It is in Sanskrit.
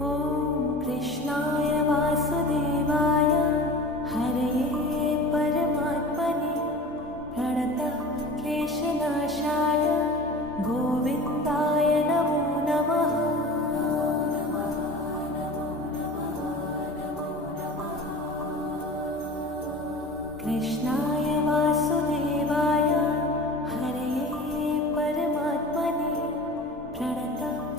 ॐ कृष्णाय वासुदेवाय हरये परमात्मने प्रणतक्लेशनाशाय गोविन्दाय नमो नमः। कृष्णाय वासुदेवाय हरये परमात्मने प्रणतक्लेशनाशाय